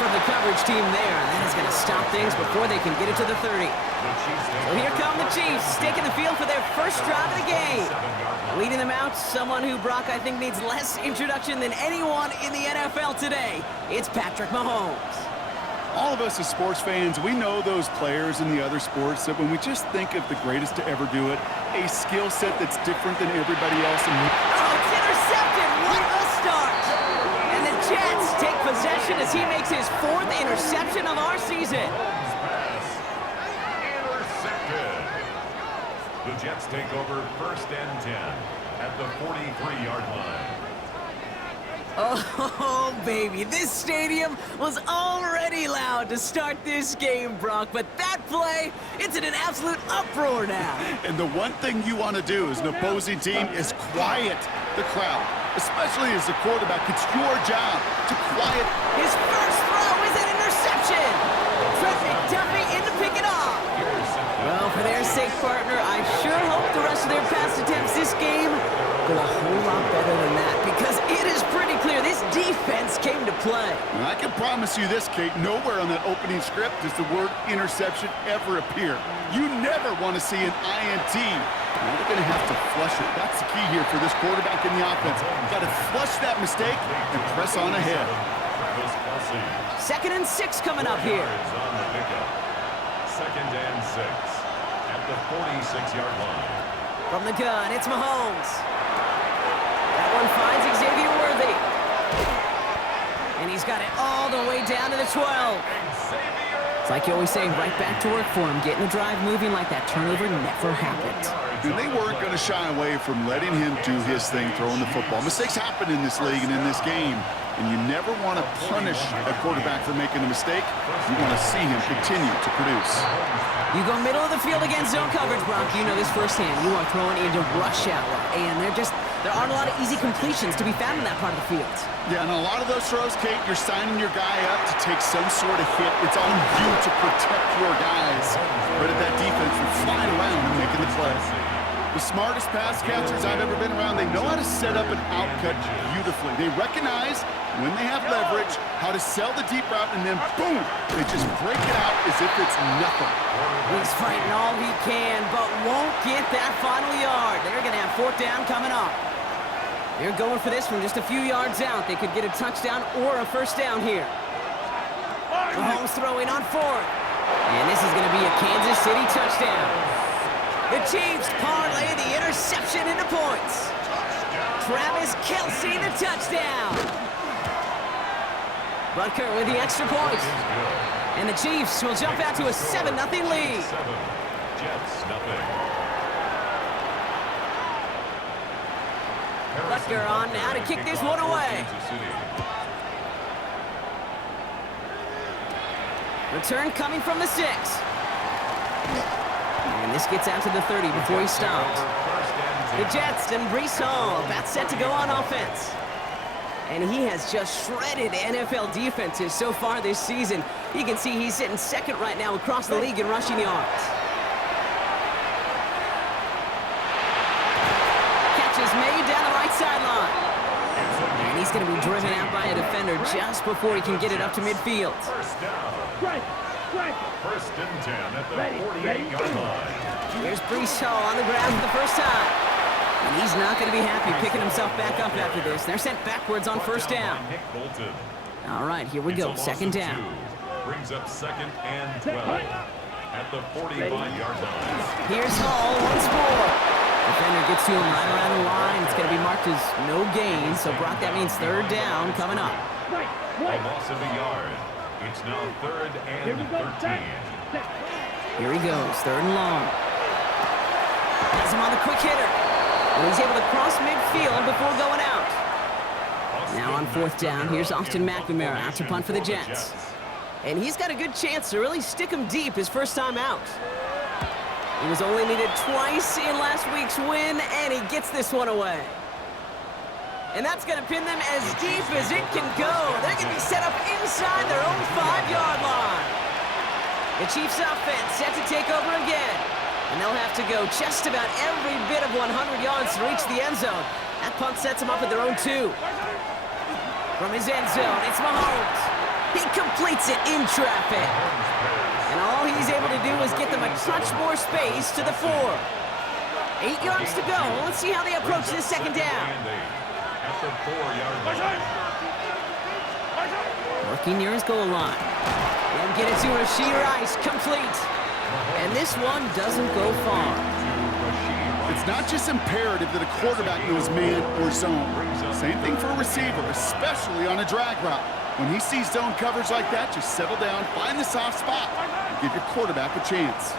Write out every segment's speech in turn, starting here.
from the coverage team there. That is going to stop things before they can get it to the 30. So here come the Chiefs, taking the field for their first drive of the game. Leading them out, someone who, Brock, I think needs less introduction than anyone in the NFL today. It's Patrick Mahomes. All of us as sports fans, we know those players in the other sports that when we just think of the greatest to ever do it, a skill set that's different than everybody else. Oh, it's intercepted. What a start. And the Jets take possession as he makes his 4th interception of our season. Intercepted. The Jets take over 1st and 10 at the 43-yard line. Oh, baby, this stadium was already loud to start this game, Brock, but that play, it's in an absolute uproar now. And the one thing you want to do as an opposing team is quiet the crowd, especially as a quarterback. It's your job to quiet. His first throw is an interception. Trent McDuffie in to pick it off. Well, for their sake, partner, I sure hope the rest of their pass attempts this game go a whole lot better than that, because it is pretty clear this defense came to play. And I can promise you this, Kate, nowhere on that opening script does the word interception ever appear. You never want to see an INT. Now they're going to have to flush it. That's the key here for this quarterback in the offense. Got to flush that mistake and press on ahead. 2nd and 6 coming up here. 2nd and 6 at the 46-yard line. From the gun, it's Mahomes. That one finds Xavier Worthy. And he's got it all the way down to the 12. It's like you always say, right back to work for him, getting the drive moving like that turnover never happened. And they weren't going to shy away from letting him do his thing, throwing the football. Mistakes happen in this league and in this game, and you never want to punish a quarterback for making a mistake. You want to see him continue to produce. You go middle of the field against zone coverage, Brock. You know this firsthand. You are throwing into rush hour, and there aren't a lot of easy completions to be found in that part of the field. Yeah, and a lot of those throws, Kate, you're signing your guy up to take some sort of hit. It's on you to protect your guys. But at that defense, you're flying around and making the play. The smartest pass catchers I've ever been around, they know how to set up an outcut beautifully. They recognize when they have leverage, how to sell the deep route, and then boom, they just break it out as if it's nothing. He's fighting all he can, but won't get that final yard. They're going to have 4th down coming up. They're going for this from just a few yards out. They could get a touchdown or a 1st down here. Mahomes throwing on 4th. And this is going to be a Kansas City touchdown. The Chiefs parlay the interception into points. Travis Kelce, the touchdown. Butker with the extra point. And the Chiefs will jump out to a 7-0 lead. Jets, nothing. Butker on now to kick this one away. Return coming from the 6. And this gets out to the 30 before he stops. The Jets and Breece Hall about set to go on offense. And he has just shredded NFL defenses so far this season. You can see he's sitting 2nd right now across the league in rushing yards. Catch is made down the right sideline. And he's going to be driven out by a defender just before he can get it up to midfield. 1st and 10 at the 48-yard line. Here's Breece Hall on the ground for the first time. And he's not going to be happy picking himself back up after this. They're sent backwards on 1st down. All right, here we go. 2nd down. Brings up 2nd and 12 at the 45-yard line. Here's Hall once more. Defender gets to him right around the line. It's going to be marked as no gain. So, Brock, that means 3rd down coming up. A loss of a yard. It's now 3rd and 13. Here he goes, 3rd and long. Has him on the quick hitter. And he's able to cross midfield before going out. Now on 4th down, here's Austin McNamara out to punt for the Jets. And he's got a good chance to really stick him deep his first time out. He was only needed twice in last week's win, and he gets this one away. And that's going to pin them as deep as it can go. They're going to be set up inside their own 5-yard line. The Chiefs offense set to take over again. And they'll have to go just about every bit of 100 yards to reach the end zone. That punt sets them up at their own 2. From his end zone, it's Mahomes. He completes it in traffic. And all he's able to do is get them a touch more space to the 4. 8 yards to go. Let's see how they approach this second down. At the 4-yard line. Working near his goal line. And get it to Rashee Rice, complete. And this one doesn't go far. It's not just imperative that a quarterback knows man or zone. Same thing for a receiver, especially on a drag route. When he sees zone coverage like that, just settle down, find the soft spot, and give your quarterback a chance.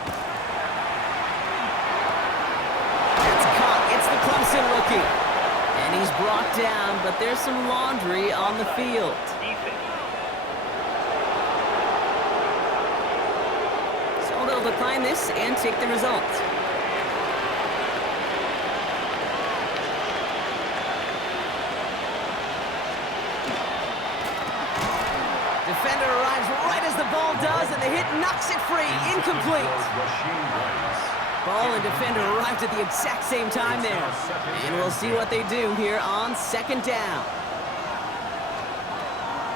It's caught. It's the Clemson rookie. And he's brought down, but there's some laundry on the field. So they'll decline this and take the result. Defender arrives right as the ball does, and the hit knocks it free. Incomplete. Ball and defender arrived at the exact same time there. And we'll see what they do here on second down.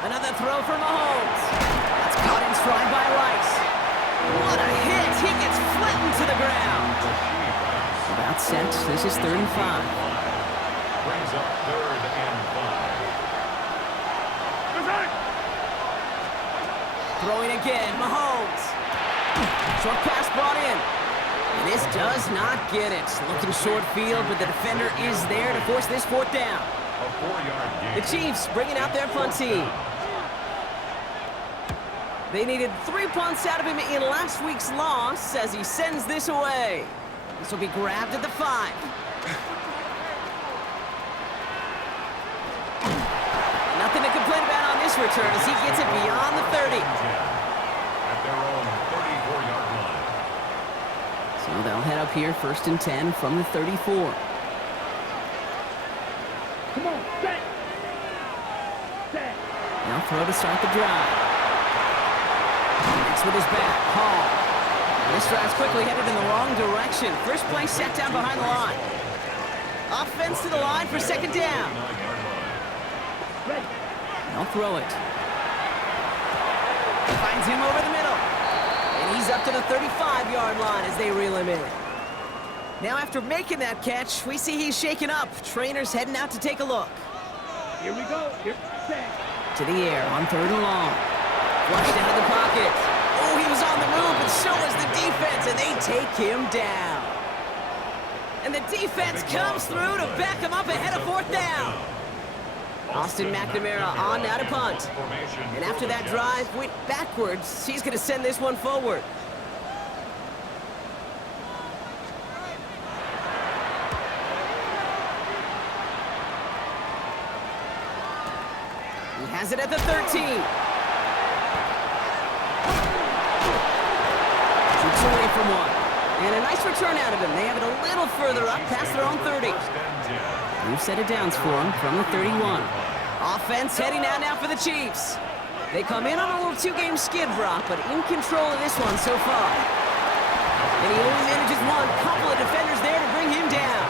Another throw for Mahomes. That's caught in stride by Rice. What a hit. He gets flattened to the ground. About set. This is 3rd and 5. Brings up 3rd and 5. Throwing again, Mahomes. Short pass brought in. And this does not get it. Looking short field, but the defender is there to force this 4th down. A 4-yard gain. The Chiefs bringing out their punt team. They needed 3 punts out of him in last week's loss as he sends this away. This will be grabbed at the 5. Nothing to complain about on this return as he gets it beyond the 30. At their own 34-yard line. So they'll head up here 1st and 10 from the 34. Come on, set. Now throw to start the drive. Next with his back, Hall. This drive's quickly headed in the wrong direction. First play set down behind the line. Offense to the line for second down. They'll throw it. Finds him over the middle. And he's up to the 35-yard line as they reel him in. Now after making that catch, we see he's shaken up. Trainer's heading out to take a look. Here we go. Here, set. To the air on 3rd and long. Flushed out of the pocket. Oh, he was on the move, and so was the defense, and they take him down. And the defense comes through to back him up ahead of 4th down. Austin McNamara on now to punt. And after that drive went backwards, he's going to send this one forward. He has it at the 13. Shoots away from one. And a nice return out of him. They have it a little further up past their own 30. New set of downs for him from the 31. Offense heading out now for the Chiefs. They come in on a little 2-game skid, Brock, but in control of this one so far. And he only manages one. Couple of defenders there to bring him down.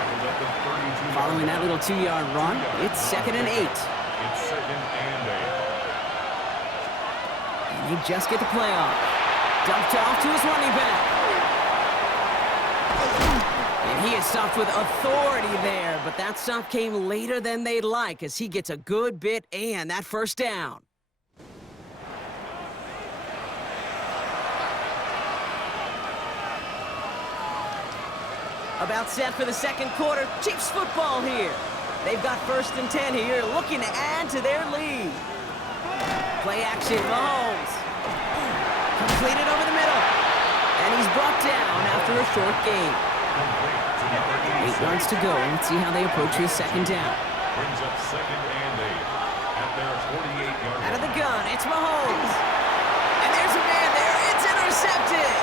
Following that little 2-yard run, it's 2nd and 8. It's 2nd and 8. And they just get the play off. Dumped off to his running back. And he is stopped with authority there, but that stop came later than they'd like as he gets a good bit and that 1st down. About set for the second quarter. Chiefs football here. They've got 1st and 10 here, looking to add to their lead. Play action, Mahomes. Completed over the middle. And he's brought down after a short gain. 8 yards to go. Let's see how they approach this second down. Brings up 2nd and 8. At their 48-yard line. Out of the gun, it's Mahomes. And there's a man there. It's intercepted.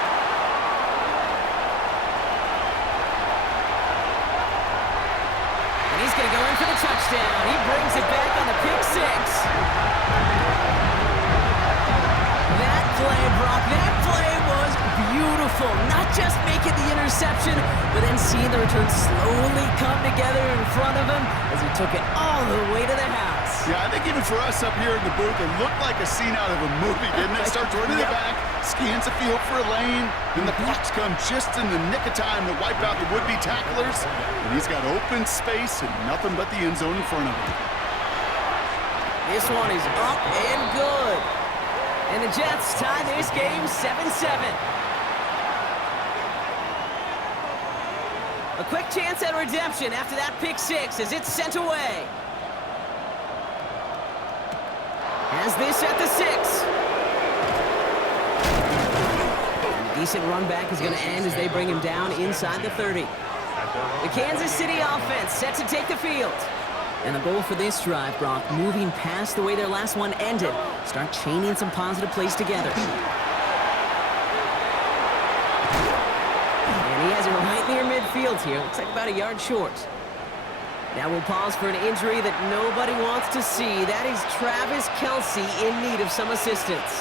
And he's going to go in for the touchdown. He brings it back on the pick 6. That play, Brock, that play was beautiful. Not just making the interception, but then seeing the return slowly come together in front of him as he took it all the way to the house. Yeah, I think even for us up here in the booth, it looked like a scene out of a movie, didn't it? Starts running it back, scans the field for a lane, and the blocks come just in the nick of time to wipe out the would-be tacklers. And he's got open space and nothing but the end zone in front of him. This one is up and good. And the Jets tie this game 7-7. A quick chance at redemption after that pick six as it's sent away. Has this at the 6. A decent run back is going to end as they bring him down inside the 30. The Kansas City offense set to take the field. And the goal for this drive, Brock, moving past the way their last one ended. Start chaining some positive plays together. And he has it right near midfield here. Looks like about a yard short. Now we'll pause for an injury that nobody wants to see. That is Travis Kelce in need of some assistance.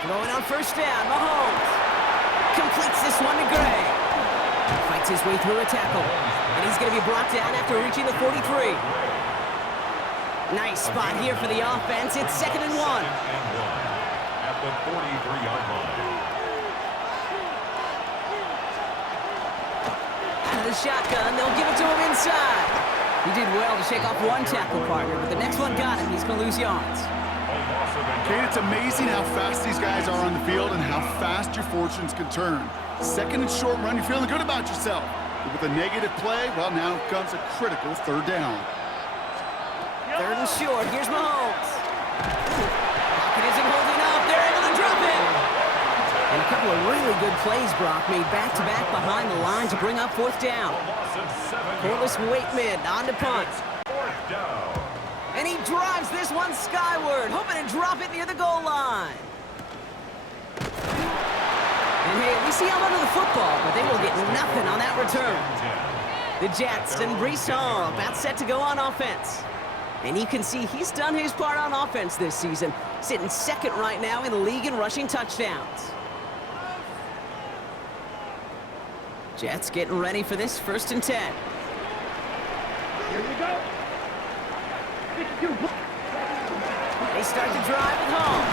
Throwing on first down, Mahomes. Completes this one to Gray. Fights his way through a tackle. And he's going to be brought down after reaching the 43. Nice spot here for the offense. It's 2nd and 1. At the 43-yard line. Out of the shotgun, they'll give it to him inside. He did well to shake off one tackle partner, but the next one got him. He's going to lose yards. Kate, it's amazing how fast these guys are on the field and how fast your fortunes can turn. 2nd and short run, you're feeling good about yourself. But with a negative play, well, now comes a critical 3rd down. 3rd and short, here's Mahomes. Pocket isn't holding up, they're able to drop it. And a couple of really good plays, Brock, made back-to-back behind the line to bring up 4th down. Corliss Wakeman on to punt. And he drives this one skyward, hoping to drop it near the goal line. And hey, at least he held onto the football, but they will get nothing on that return. The Jets and Breece Hall about set to go on offense. And you can see he's done his part on offense this season, sitting 2nd right now in the league in rushing touchdowns. Jets getting ready for this 1st and 10. Here we go. They start to drive at home.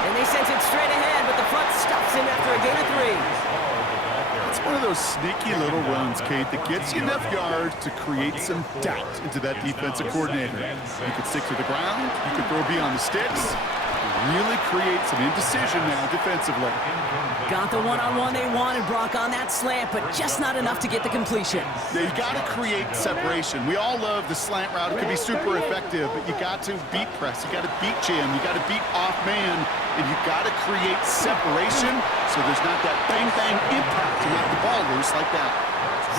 And they sent it straight ahead, but the front stops him after a gain of 3. It's one of those sneaky little runs, Kate, that gets you enough yards to create some doubt into that defensive coordinator. You could stick to the ground, you could throw beyond the sticks, really create some indecision now defensively. Got the one-on-one they wanted, Brock, on that slant, but just not enough to get the completion. Yeah, you got to create separation. We all love the slant route. It can be super effective, but you got to beat press. You got to beat jam. You got to beat off man, and you got to create separation so there's not that bang-bang impact to knock the ball loose like that.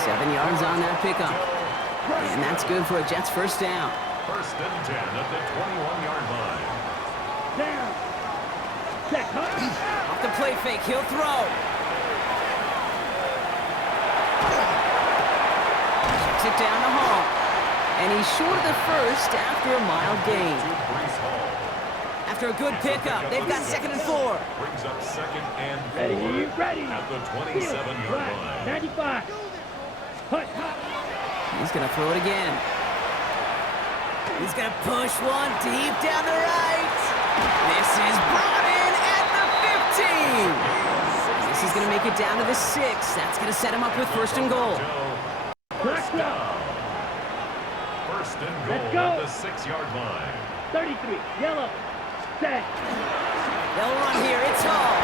7 yards on that pickup. And that's good for a Jets 1st down. 1st and 10 at the 21-yard line. Down. Set, Off the play fake, he'll throw. Checks it down to Hall. And he's short of the 1st after a mild gain. After a good pickup, they've got 2nd and 4. Brings up 2nd and 4. Ready. At the 27-yard line. 95. Hut. He's going to throw it again. He's going to push one deep down the right. This is brought in at the 15. This is going to make it down to the 6. That's going to set him up with 1st and goal. First down. 1st and goal at the 6-yard line. 33. Yellow. Set. They'll run here. It's Hall.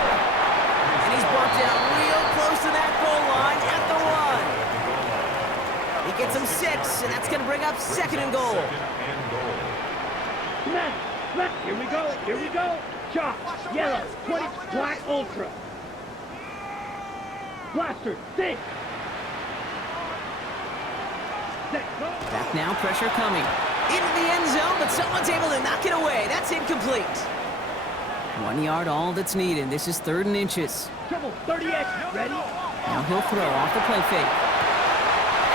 And he's brought down real close to that goal line at the 1. He gets him 6, and that's going to bring up 2nd and goal. Smash. Smash. Here we go. Here we go. Chalk. Yellow. 20. Black Ultra. Blaster. 6. Set. Go. Back now, pressure coming. Into the end zone, but someone's able to knock it away. That's incomplete. 1 yard, all that's needed. This is 3rd and inches. Triple 38. Ready? Now he'll throw off the play fake.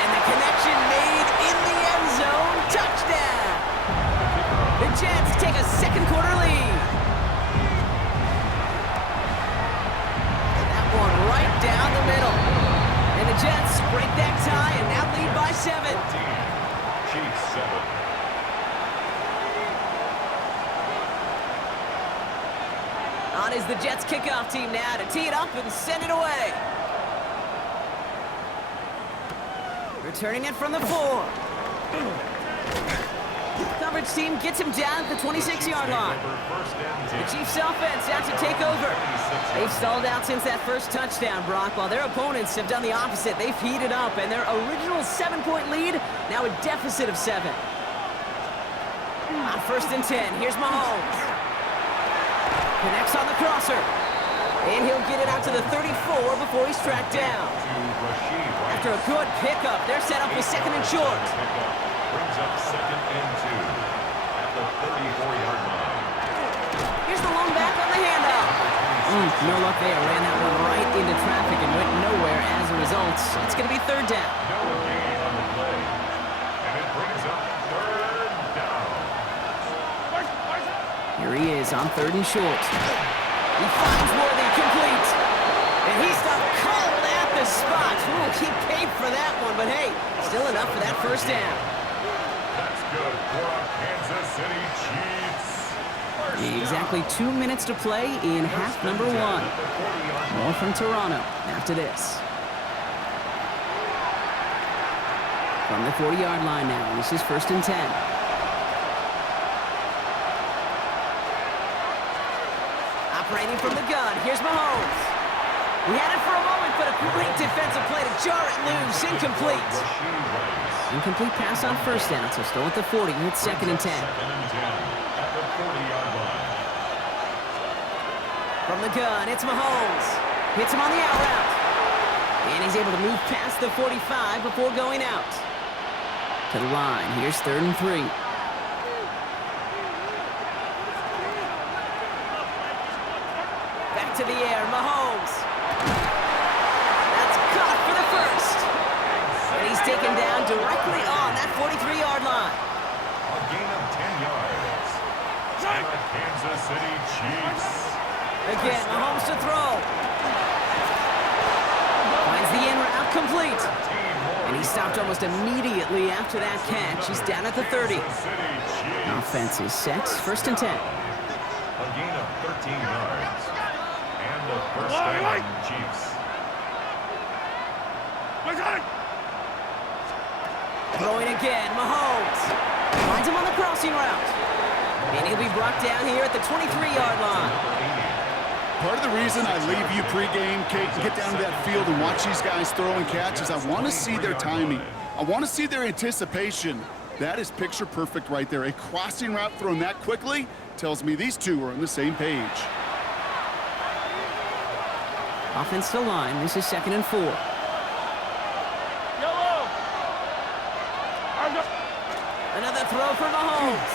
And the connection made in the end zone. Touchdown! The Jets take a 2nd quarter lead. That one right down the middle. And the Jets break that tie and now lead by 7. Chiefs 7. On is the Jets kickoff team now to tee it up and send it away. Returning it from the 4. Coverage team gets him down at the 26-yard line. The Chiefs offense out to take over. They've stalled out since that first touchdown, Brock, while their opponents have done the opposite. They've heated up, and their original 7-point lead, now a deficit of 7. On 1st and 10, here's Mahomes. Connects on the crosser. And he'll get it out to the 34 before he's tracked down. After a good pickup, they're set up with 2nd and short. Brings up 2nd and 2 at the 34-yard line. Here's the long back on the handoff. No luck there. Ran that one right into traffic and went nowhere as a result. It's going to be 3rd down. No gain on the play. And it brings up 3rd down. Here he is on 3rd and short. He finds Worthy complete. And he stopped cold at the spot. Ooh, he paid for that one, but hey, still enough for that 1st down. That's good for our Kansas City Chiefs. Exactly 2 minutes to play in half number 1. More from Toronto after this. From the 40-yard line now, this is 1st and 10. Operating from the gun, here's Mahomes. He had it for a moment, but a great defensive play to jar it loose. Incomplete. Incomplete pass on 1st down, so still at the 40. It's 2nd and 10. 2nd and 10 at the 40-yard line. From the gun, it's Mahomes. Hits him on the out route. And he's able to move past the 45 before going out. To the line, here's 3rd and 3. Back to the air, Mahomes. That's caught for the 1st. And he's taken down directly on that 43-yard line. A gain of 10 yards. And the Kansas City Chiefs. Again, Mahomes to throw. Finds the in route complete. And he stopped almost immediately after that catch. He's down at the 30. Offense is set. 1st and 10. A gain of 13 yards. And the 1st down Chiefs. Throwing again, Mahomes. Finds him on the crossing route. And he'll be brought down here at the 23-yard line. Part of the reason I leave you pregame, Kate, and get down to that field and watch these guys throw and catch is I want to see their timing. I want to see their anticipation. That is picture perfect right there. A crossing route thrown that quickly tells me these two are on the same page. Offense to line. This is 2nd and 4. Another throw for Mahomes.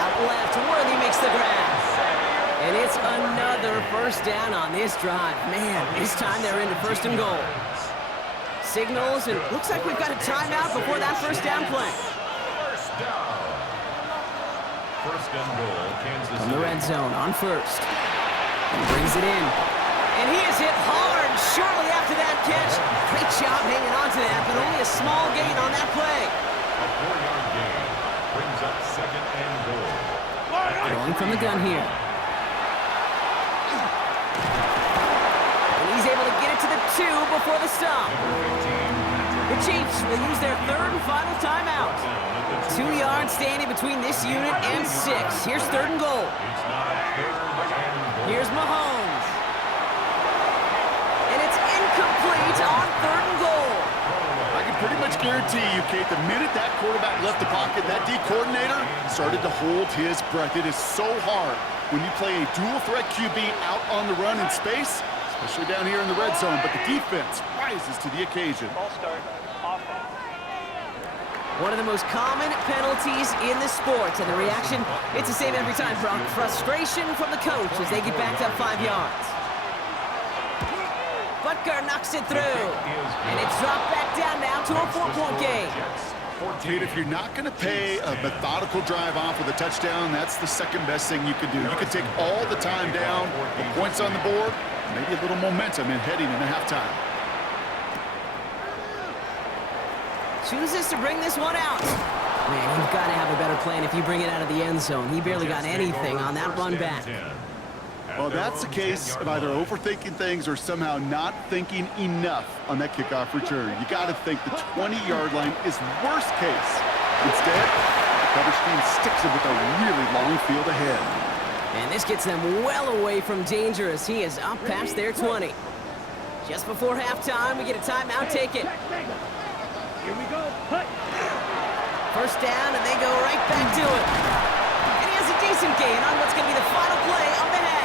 Out left, Worthy makes the grab. And it's another 1st down on this drive. Man, this time they're into 1st and goal. Signals, and looks like we've got a timeout before that 1st down play. 1st down. 1st and goal, Kansas City. From the red zone on 1st. He brings it in. And he is hit hard shortly after that catch. Great job hanging on to that, but only a small gain on that play. A 4-yard gain brings up 2nd and goal. Going from the gun here. And he's able to get it to the 2 before the stop. The Chiefs will use their 3rd and final timeout. 2 yards standing between this unit and 6. Here's 3rd and goal. Here's Mahomes. And it's incomplete on 3rd and goal. I can pretty much guarantee you, Kate, the minute that quarterback left the pocket, that D coordinator started to hold his breath. It is so hard when you play a dual-threat QB out on the run in space, especially down here in the red zone, but the defense rises to the occasion. One of the most common penalties in the sport, and the reaction, it's the same every time, Brock. Frustration from the coach as they get backed up 5 yards. Butker knocks it through, and it's dropped back down now to a 4-point game. Kate, if you're not going to pay a methodical drive off with a touchdown, that's the second best thing you can do. You can take all the time down, the points on the board, maybe a little momentum in heading into halftime. Chooses to bring this one out. Man, you've got to have a better plan if you bring it out of the end zone. He barely got anything on that run back. Well, that's a case of either overthinking things or somehow not thinking enough on that kickoff return. You got to think the 20-yard line is worst case. Instead, the coverage team sticks it with a really long field ahead. And this gets them well away from danger as he is up past their 20. Just before halftime, we get a timeout taken. Here we go. Hut. First down, and they go right back to it. And he has a decent gain on what's going to be the final play of the half.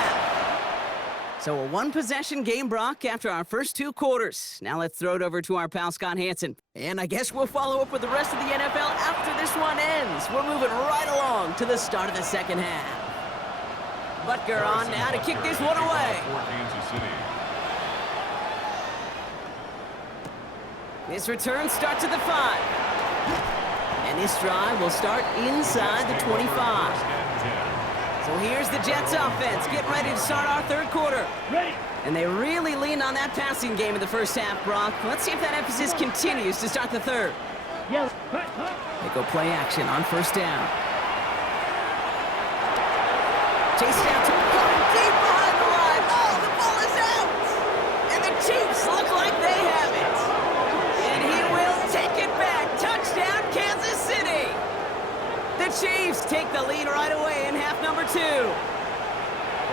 So a one-possession game, Brock, after our first 2 quarters. Now let's throw it over to our pal Scott Hansen. And I guess we'll follow up with the rest of the NFL after this one ends. We're moving right along to the start of the second half. Butker on now to kick this one away. This return starts at the 5. And this drive will start inside the 25. So here's the Jets offense getting ready to start our third quarter. Ready. And they really leaned on that passing game in the first half, Brock. Let's see if that emphasis continues to start the third. Yellow. Hut, hut. They go play action on first down. Chase down to deep behind the line. Oh, the ball is out! And the Chiefs look like they have it. And he will take it back. Touchdown, Kansas City! The Chiefs take the lead right away in half number 2.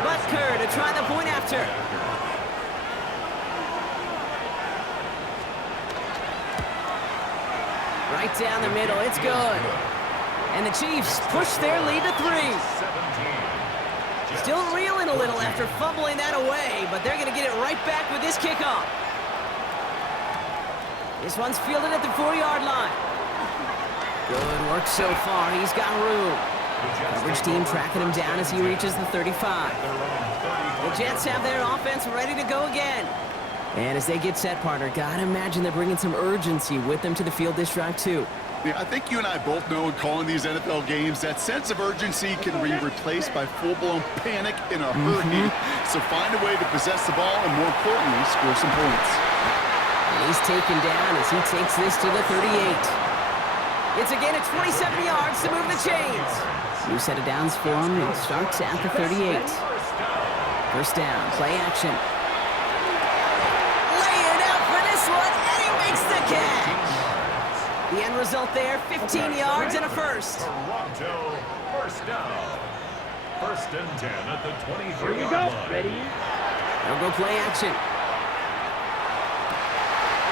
Butker to try the point after. Right down the middle, it's good. And the Chiefs push their lead to 3. Still reeling a little after fumbling that away, but they're going to get it right back with this kickoff. This one's fielded at the 4-yard line. Good work so far. He's got room. Coverage team tracking him down as he reaches the 35. The Jets have their offense ready to go again. And as they get set, partner, gotta imagine they're bringing some urgency with them to the field this drive, too. Yeah, I think you and I both know in calling these NFL games that sense of urgency can be replaced by full-blown panic in a hurry. So find a way to possess the ball and, more importantly, score some points. And he's taken down as he takes this to the 38. It's a gain of 27 yards to move the chains. New set of downs for him and starts at the 38. First down, play action. Laying out for this one, and he makes the catch. The end result there, 15 yards and a first. Toronto, first down. First and 10 at the 23-yard Here we go. line. Ready. They'll go play action.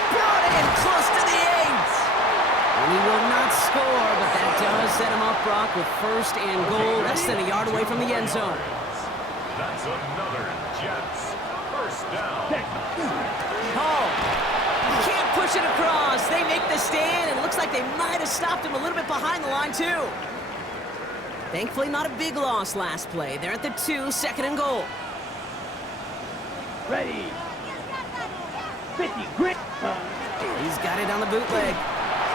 Brought in close to the 8. And he will not score, but that does set him up, Brock, with first and goal, less than a yard away from the end zone. That's another Jets first down. Hall can't push it across. They make the stand, and it looks like they might have stopped him a little bit behind the line, too. Thankfully, not a big loss last play. They're at the 2, second and goal. Ready. 50. Grit. He's got it on the bootleg.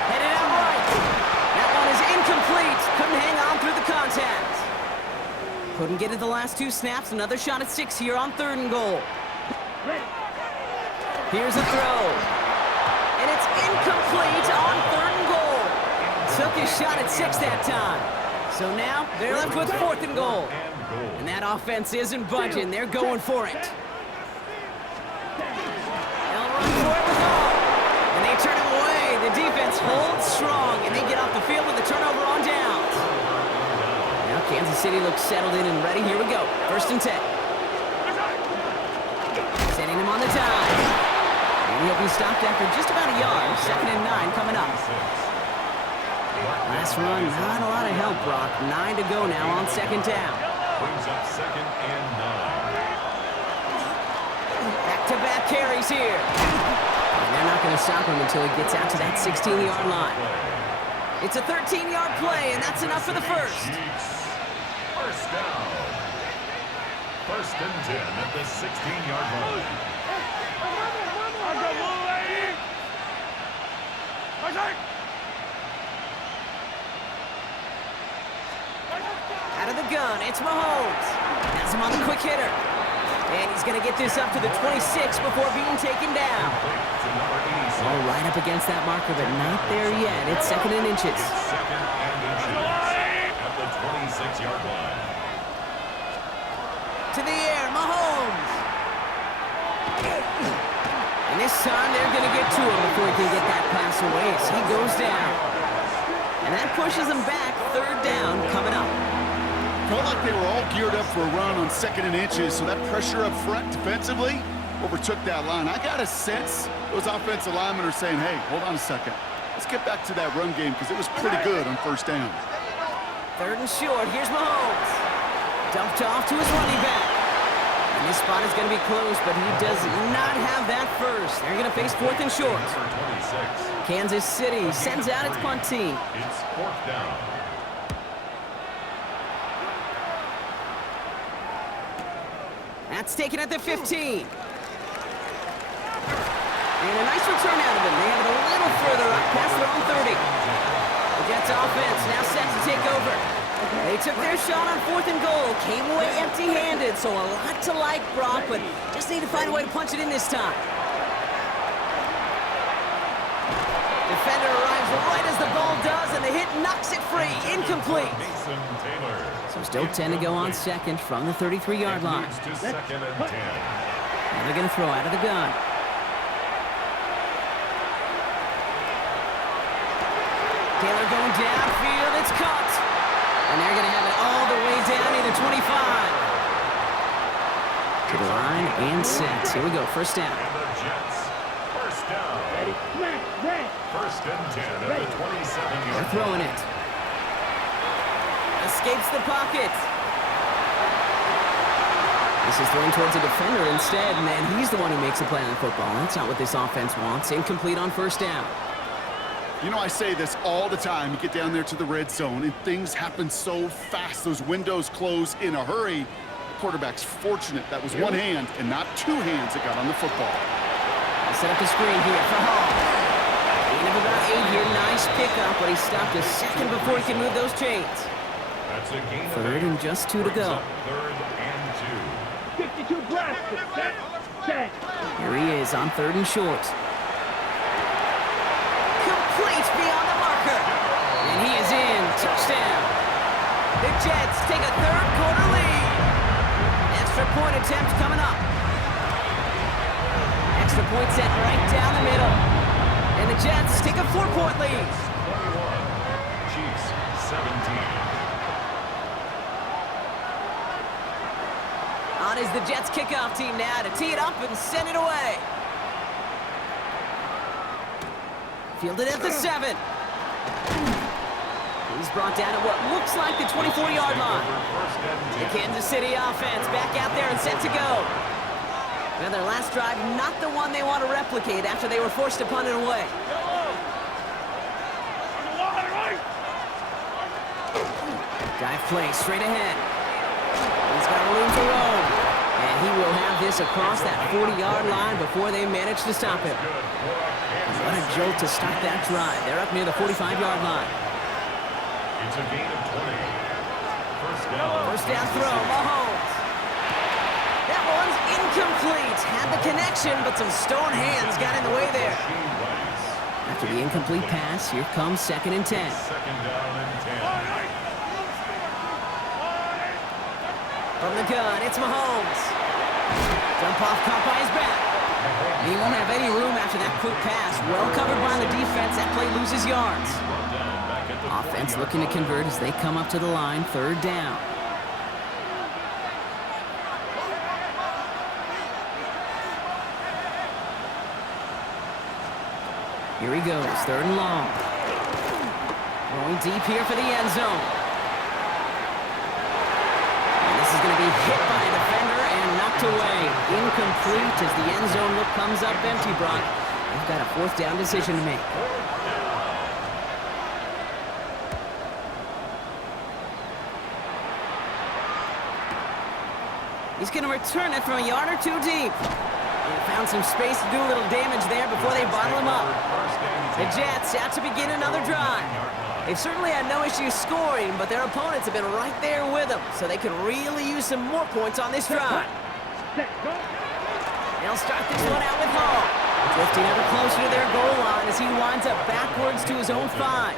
Headed out right. That one is incomplete. Couldn't hang on through the contact. Couldn't get it the last 2 snaps. Another shot at 6 here on third and goal. Ready. Here's a throw. And it's incomplete on third and goal. Took his shot at 6 that time. So now they're left with fourth and goal. And that offense isn't budging. They're going for it. They'll run for it with all. And they turn him away. The defense holds strong, and they get off the field with a turnover on downs. Now Kansas City looks settled in and ready. Here we go. First and 10. Setting him on the time. And he'll be stopped after just about a yard. Second and 9 coming up. Last run, not a lot of help, Brock. 9 to go now on second down. Brings up second and 9. Back-to-back carries here. And they're not going to stop him until he gets out to that 16-yard line. It's a 13-yard play, and that's enough for the first. First down. First and 10 at the 16-yard line. Out of the gun, it's Mahomes. Has him on the quick hitter. And he's going to get this up to the 26 before being taken down. All right up against that marker, but not there yet. It's second and inches. Second and inches at the 26-yard line. To the air, Mahomes. And this time they're going to get to him before he can get that pass away as he goes down. And that pushes them back. Third down coming up. Felt like they were all geared up for a run on 2nd and inches, so that pressure up front defensively overtook that line. I got a sense those offensive linemen are saying, hey, hold on a second. Let's get back to that run game because it was pretty good on 1st down. 3rd and short. Here's Mahomes. Dumped off to his running back. And this spot is going to be close, but he does not have that first. They're going to face 4th and short. Kansas City sends out its punt team. It's 4th down. That's taken at the 15. And a nice return out of him. They have it a little further up past their own 30. The Jets offense now set to take over. They took their shot on 4th and goal. Came away empty-handed, so a lot to like, Brock, but just need to find a way to punch it in this time. Defender arrives right as the ball does, and the hit knocks it free. Incomplete. Mason Taylor. So still 10 to go on 2nd from the 33-yard line. Moves to 2nd and 10. And they're going to throw out of the gun. Taylor going downfield. It's caught. And they're going to have it all the way down near the 25. To the line and set. Here we go. 1st down. And the Jets. 1st down. Ready, smack, red. 1st and 10 at the 27-yard They're throwing it. Escapes the pocket. This is thrown towards a defender instead, and he's the one who makes a play on the football. That's not what this offense wants. Incomplete on 1st down. You know, I say this all the time. You get down there to the red zone, and things happen so fast. Those windows close in a hurry. The quarterback's fortunate that was one hand and not 2 hands that got on the football. They'll set up the screen here for Hall. Gain of about 8 here. Nice pickup, but he stopped a second before he could move those chains. That's a gain of 3rd and just 2 to go. 3rd and 52 blast. Set. Here he is on 3rd and short. Complete beyond the marker. And he is in. Touchdown. The Jets take a 3rd quarter lead. Extra point attempt coming up. Extra point set right down the middle. And the Jets take a 4-point lead. 21. Chiefs 17. On is the Jets kickoff team now to tee it up and send it away. Fielded at the 7. He's brought down at what looks like the 24-yard line. The Kansas City offense back out there and set to go. Well, their last drive, not the one they want to replicate after they were forced to punt it away. Dive play straight ahead. He's got room to roam. And he will have this across that 40-yard line before they manage to stop him. What a jolt to start that drive. They're up near the 45-yard line. It's a gain of 20. 1st down. 1st down throw, Mahomes. That one's incomplete. Had the connection, but some stone hands got in the way there. After the incomplete pass, here comes 2nd and 10. 2nd down and 10. From the gun, it's Mahomes. Dump off caught by his back. And he won't have any room after that quick pass. Well covered by the defense. That play loses yards. Offense looking to convert as they come up to the line. 3rd down. Here he goes. 3rd and long. Going deep here for the end zone. This is going to be hit by a defender and knocked away. Incomplete as the end zone look comes up empty, Brock. They've got a 4th down decision to make. He's going to return it from a yard or 2 deep. They found some space to do a little damage there before they bottle him up. The Jets out to begin another drive. They've certainly had no issue scoring, but their opponents have been right there with them, so they could really use some more points on this drive. They'll start this one out with Hall. Drifting ever closer to their goal line as he winds up backwards to his own 5.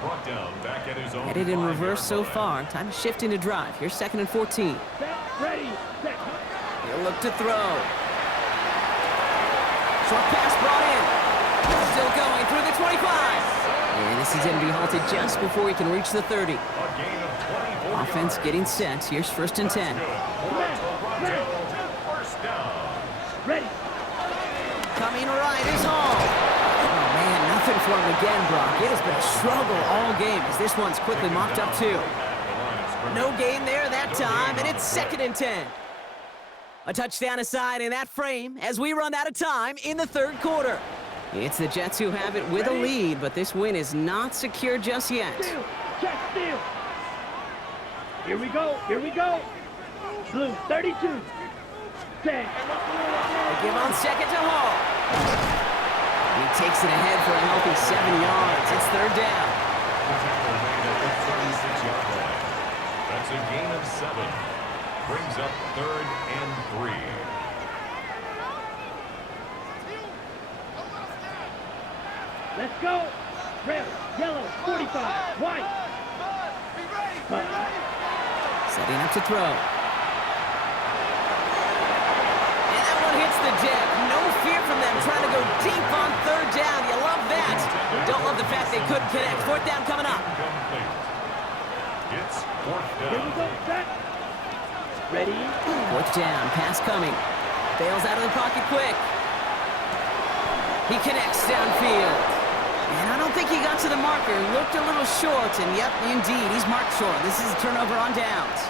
Brought down back at his own Headed in 5-yard reverse so line. far. Time to shift into drive. Here's 2nd and 14. Ready, set. He'll look to throw. Short pass brought in. Still going through the 25. And this is going to be halted just before he can reach the 30. A gain of 24 Offense yards. getting set. Here's 1st and 10. First down. Ready. Coming right is Hall. Oh, man, nothing for him again, Brock. It has been a struggle all game as this one's quickly mopped up, too. No gain there that time, and it's 2nd and 10. A touchdown aside in that frame as we run out of time in the 3rd quarter. It's the Jets who have it with a lead, but this win is not secure just yet. Steal. Check steal. Here we go. Here we go. Blue 32. 10. They give on 2nd to Hall. He takes it ahead for a healthy 7 yards. It's 3rd down. The tackle made at the 36-yard line. That's a gain of 7. Brings up 3rd and 3. Let's go. Red, yellow, 45, white. Setting up to throw. And that one hits the deck. No fear from them trying to go deep on 3rd down. You love that. Don't love the fact they couldn't connect. 4th down coming up. Incomplete. It's 4th Here we go. down. Set. Ready. 4th down. Pass coming. Bails out of the pocket quick. He connects downfield. And I don't think he got to the marker. Looked a little short, and yep, indeed, he's marked short. This is a turnover on downs.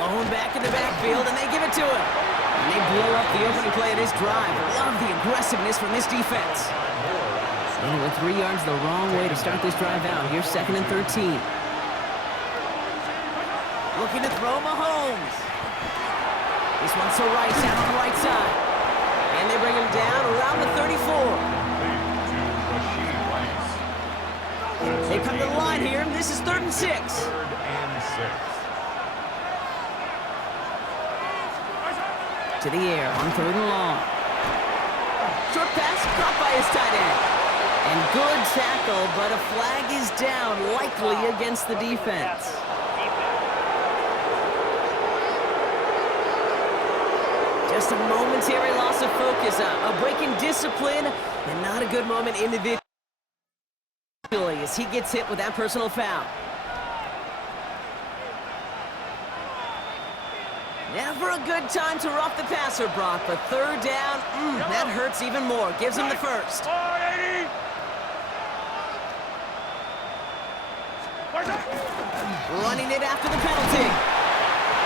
Blown back in the backfield, and they give it to him. And they blow up the opening play of this drive. Love the aggressiveness from this defense. And with 3 yards the wrong way to start this drive out. Here's 2nd and 13. Looking to throw Mahomes. This one's to Rice out on the right side. And they bring him down around the 34. They come to the line here, and this is 3rd and 6. 3rd and 6. To the air on 3rd and long. Short pass caught by his tight end. And good tackle, but a flag is down, likely against the defense. Just a momentary loss of focus, a break in discipline, and not a good moment individually as he gets hit with that personal foul. Never a good time to rough the passer, Brock, but 3rd down, that hurts even more. Gives him the 1st. Running it after the penalty.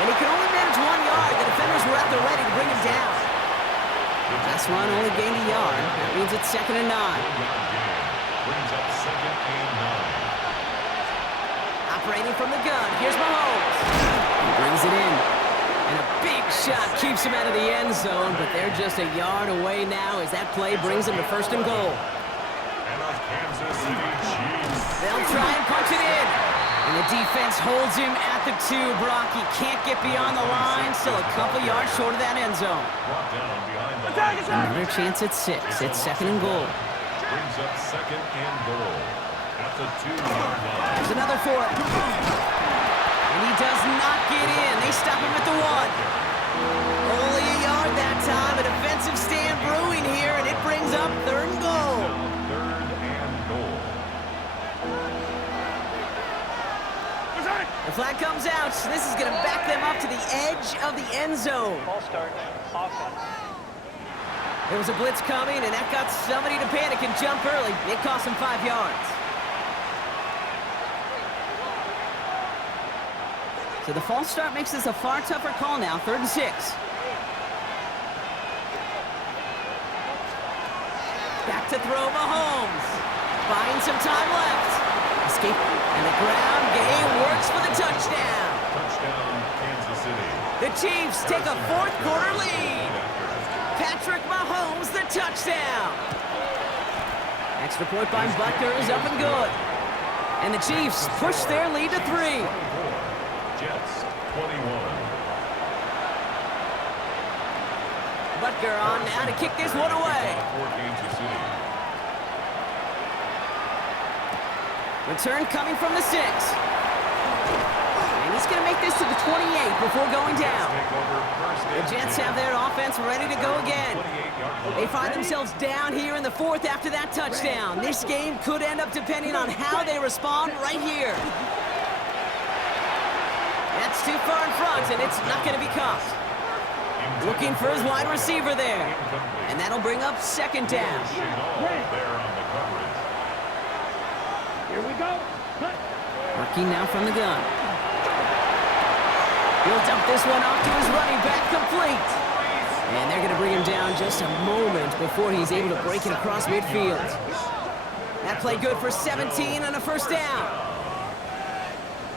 And he can only manage 1 yard. The defenders were out there ready to bring him down. Last run only gained a yard. That means it's 2nd and 9. Brings up 2nd and 9. Operating from the gun. Here's Mahomes. He brings it in. And a big shot keeps him out of the end zone, but they're just a yard away now as that play brings him to 1st and goal. And a Kansas City Chiefs. They'll try and punch it in. And the defense holds him at the 2, Brock. He can't get beyond the line. Still a couple yards short of that end zone. Brought down behind the line. Another chance at 6. It's 2nd and goal. Brings up 2nd and goal at the 2-yard line. There's another for it. And he does not get in. They stop him at the 1. Only a yard that time. A defensive stand brewing here, and it brings up 3rd and goal. Now 3rd and goal. The flag comes out. This is going to back them up to the edge of the end zone. Ball start, offense. There was a blitz coming, and that got somebody to panic and jump early. It cost him 5 yards. So the false start makes this a far tougher call now. 3rd and 6. Back to throw Mahomes. Buying some time left. Escape. And the ground game works for the touchdown. Touchdown, Kansas City. The Chiefs take a 4th quarter lead. Patrick Mahomes, the touchdown. Extra point by Butker is up and good. And the Chiefs push their lead to 3. 24. Jets, 21. Butker on now to kick this one away. For Kansas City. Return coming from the 6. And He's going to make this to the 28 before going down. Take over first The and Jets 10. have their offense ready to go again. 28-yard line. They find themselves down here in the fourth after that touchdown. This game could end up depending on how they respond right here. That's too far in front, and it's not going to be caught. Looking for his wide receiver there. And that'll bring up second down. There on the coverage. Here we go. Cut. Working now from the gun. He'll dump this one off to his running back, complete. And they're going to bring him down just a moment before he's able to break it across midfield. That play good for 17 and a first down.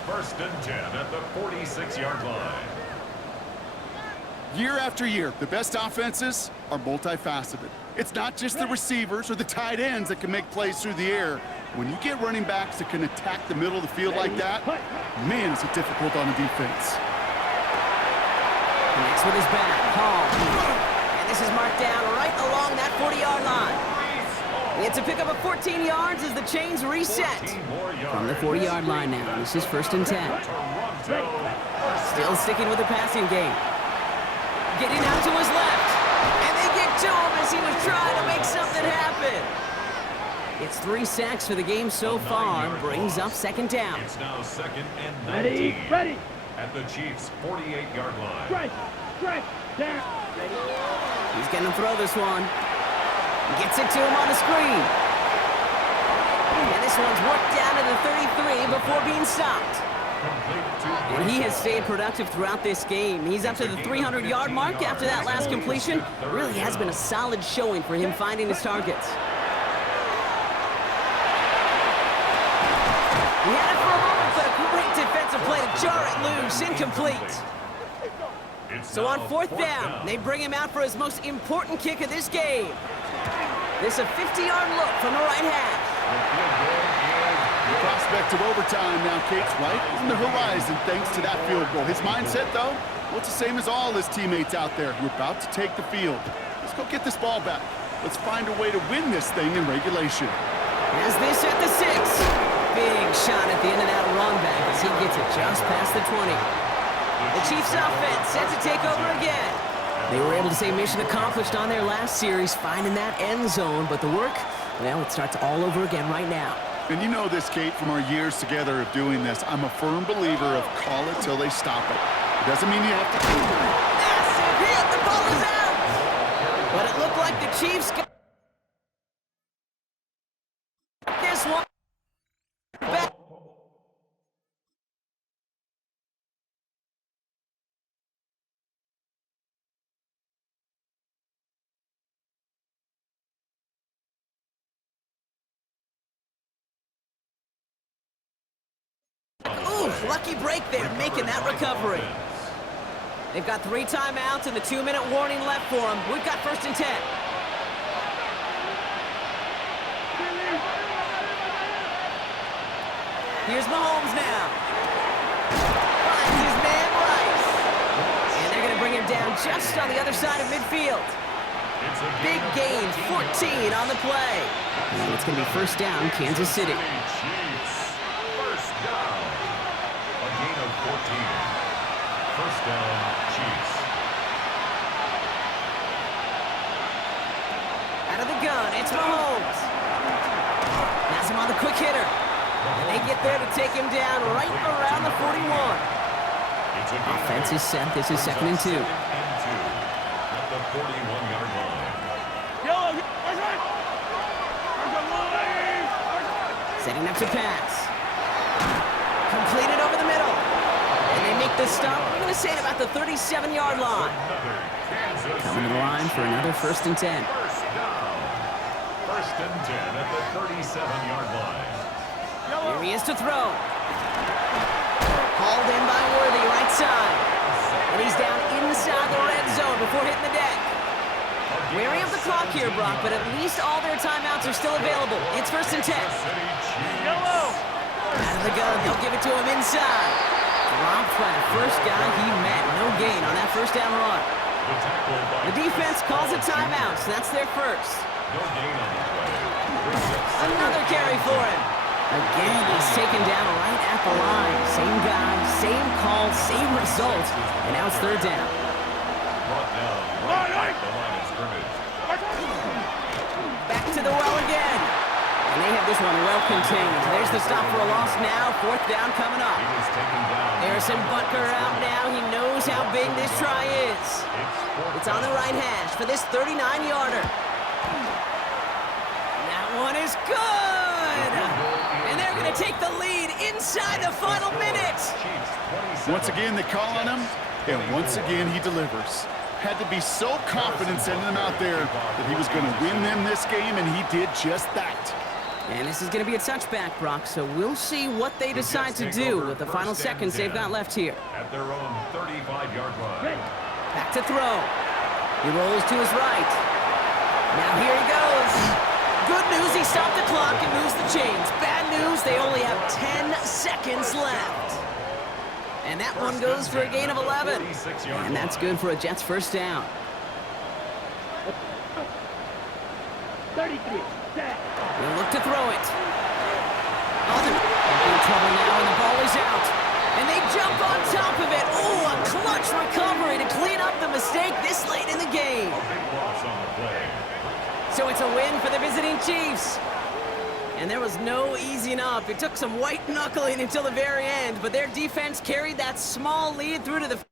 First and 10 at the 46-yard line. Year after year, the best offenses are multifaceted. It's not just the receivers or the tight ends that can make plays through the air. When you get running backs that can attack the middle of the field like that, man, is it difficult on the defense. Connects with his back, Hall. And this is marked down right along that 40-yard line. We had to pick up a 14 yards as the chains reset. 14 more yards. From the 40-yard line now, this is first and 10. Toronto. Still sticking with the passing game. Getting out to his left. And they get to him as he was trying to make something happen. It's 3 sacks for the game so far. Brings up second down. It's now second and 19. Ready, ready. At the Chiefs' 48-yard line. Strike, strike, down. Ready. He's going to throw this one. Gets it to him on the screen. And this one's worked down to the 33 before being stopped. And he has stayed productive throughout this game. He's up to the 300-yard mark after that last completion. Really has been a solid showing for him finding his targets. He had it for a moment, but a great defensive play to jar it loose. Incomplete. So on fourth down, they bring him out for his most important kick of this game. This a 50-yard look from the right hash. The prospect of overtime now, Kate's right on the horizon thanks to that field goal. His mindset, though, well, it's the same as all his teammates out there who are about to take the field. Let's go get this ball back. Let's find a way to win this thing in regulation. As this at the 6. Big shot at the end of that run back as he gets it just past the 20. The Chiefs offense set to take over again. They were able to say mission accomplished on their last series, finding that end zone, but the work, well, it starts all over again right now. And you know this, Kate, from our years together of doing this. I'm a firm believer of call it till they stop it. It doesn't mean you have to keep it. Massive hit! The ball is out! But it looked like the Chiefs got this one back. Ooh, lucky break there, making that recovery. They've got 3 timeouts and the 2-minute warning left for them. We've got first and 10. Here's Mahomes now. Finds his man Rice. And they're going to bring him down just on the other side of midfield. Big gain, 14 on the play. And it's going to be first down, Kansas City. Chiefs. First down. A gain of 14. First down, Chiefs. Out of the gun, it's Mahomes. Has him on the quick hitter. And they get there to take him down right around the 41. Offense is set. This is second and 2. At the 41-yard line. Setting up to pass. Completed over the middle. And they make the stop. I'm going to say at about the 37-yard line. Coming to the line for another first and 10. First down. First and 10 at the 37-yard line. Here he is to throw. Hauled in by Worthy, right side. And he's down inside the red zone before hitting the deck. Wary of the clock here, Brock, but at least all their timeouts are still available. It's first and 10. Yellow. Out of the gun, they'll give it to him inside. Dropped by the first guy he met. No gain on that first down run. The defense calls a timeout, so that's their first. No gain on the play. Another carry for him. Again, he's taken down right at the line. Same guy, same call, same result. And now it's third down. Brought down right at the line of scrimmage. Back to the well again. And they have this one well contained. There's the stop for a loss now. Fourth down coming up. He was taken down. Harrison Butker out now. He knows how big this try is. It's on the right hash for this 39-yarder. That one is good. And they're going to take the lead inside the final minute. Once again, they call on him, and once again, he delivers. Had to be so confident sending him out there that he was going to win them this game, and he did just that. And this is going to be a touchback, Brock, so we'll see what they decide to do with the final seconds they've got left here. At their own 35-yard line. Back to throw. He rolls to his right. Now here he goes. Good news, he stopped the clock and moves the chains. Bad news, they only have 10 seconds left. And that one goes for a gain of 11. And that's good for a Jets first down. 33, set. They'll look to throw it. Oh, they're in trouble now, and the ball is out. And they jump on top of it. Oh, a clutch recovery to clean up the mistake this late in the game. Big loss on the play. So it's a win for the visiting Chiefs. And there was no easing up. It took some white knuckling until the very end, but their defense carried that small lead through to the